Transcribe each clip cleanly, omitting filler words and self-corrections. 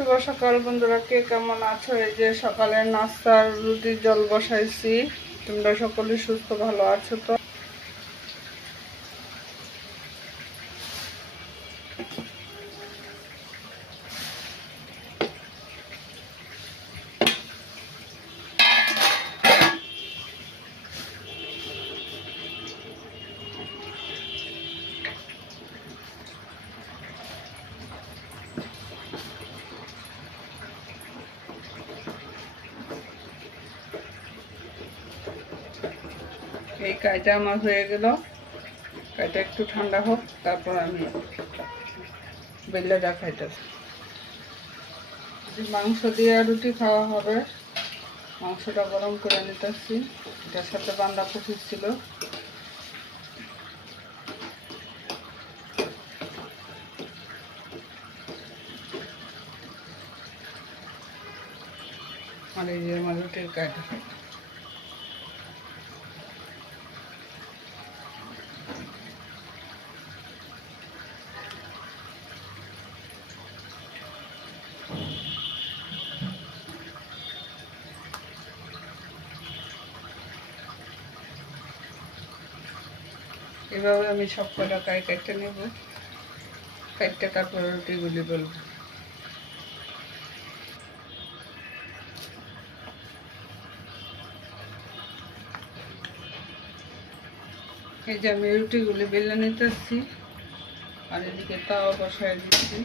শুভ সকাল বন্ধুরা, কে কেমন আছো? এই যে সকালের নাস্তার রুটির জল বসাইছি। তোমরা সকলে সুস্থ ভালো আছো তো? এই কাইটা আমার হয়ে গেল। কাইটা একটু ঠান্ডা হোক, তারপর আমি বেল্লাটা খাইতেছি। মাংস দিয়ে রুটি খাওয়া হবে। মাংসটা গরম করে নিতেছি। এটার সাথে বাঁধাকপি ছিল। আর এই যে আমার রুটির কাইটা। এভাবে আমি সব কটা কেটে নেব। কেটে তারপরে রুটিগুলি বলবো। এই যে আমি রুটিগুলি বেলে নিতেছি, আর এদিকে তাওয়া বসায় দিচ্ছি।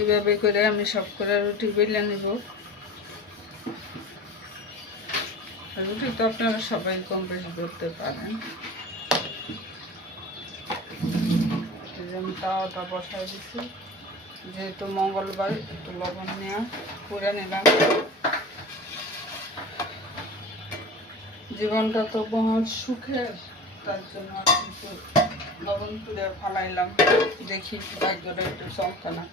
এভাবে করে আমি সব করে রুটি বেলে নেব। রুটি তো আপনারা সবাই কম বেশি করতে পারেন। আমি তাওয়াটা বসাই দিচ্ছি। যেহেতু মঙ্গলবার, একটু লবণ নেওয়া করে নিলাম। জীবনটা তো বহুত সুখের, তার জন্য কিন্তু লবণ তুলে ফালাইলাম। দেখি ভাগ্যটা একটু চমকে না।